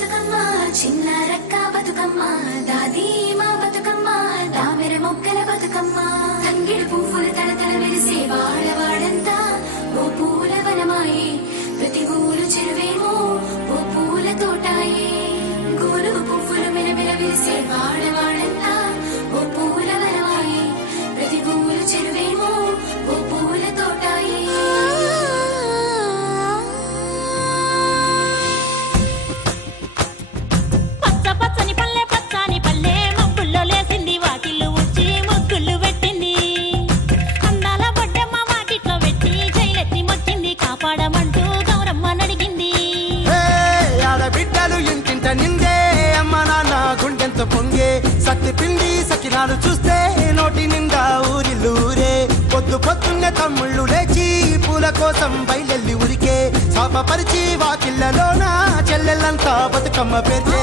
బతుకమ్మ చిన్న రక్క బతుకమ్మ దాది మా బతుకమ్మ దామెర మొక్కల బతుకమ్మ తంగిడి పువ్వులు తడతడ మెరిసే వాడవాడంతా ఓ పూల వనమాయే ప్రతి ఊరు చెరువేమో ఓ పూల తోటాయే గోలుగు పువ్వులు మెలమెల మెరిసే వాడవాడంతా ఓ పూల వనమాయే ప్రతి ఊరు చెరువేమో ఓ పూల తోటాయే సత్తి పిండి సకినాలు చూస్తే నోటి నిండా ఊరిల్లూరే పొద్దు పొద్దున్నే తమ్ముళ్ళు లేచి పూల కోసం బయలెల్లి ఉరికే శాపపరిచి వాకిళ్ళలోన చెల్లెళ్ళంతా బతుకమ్మ పేర్చే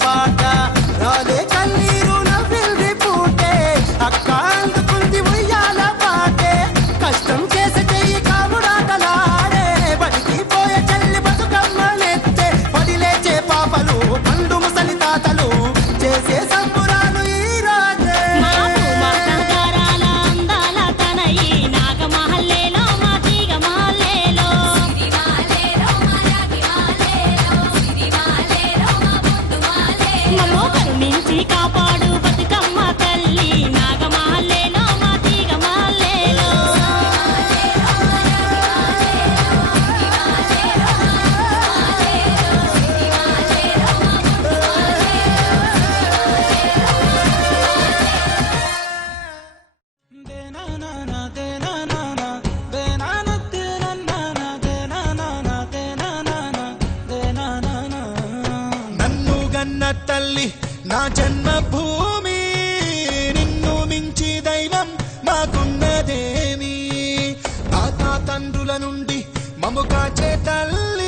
పాట రాలే కన్నీరు నవ్వింది పూటే అక్క అందుకుంది ఉయ్యాల పాటే కష్టం చేసే చెయ్యి కాముడాటలాడే బడికి పోయే చెల్లి బతుకమ్మనెత్తే పడిలేచే పాపలు పండు ముసలి తాతలు చేసే సంబురాలు ఈ రోజే కాపాడు బతుకమ్మ తల్లి నాగమహల్లేలో మా తీగ మహల్లేలో నన్ను గన్న తల్లి నా జన్మభూమి నిన్ను మించి దైవం మాకున్నదేమి తాత తండ్రుల నుండి మము కాచే తల్లి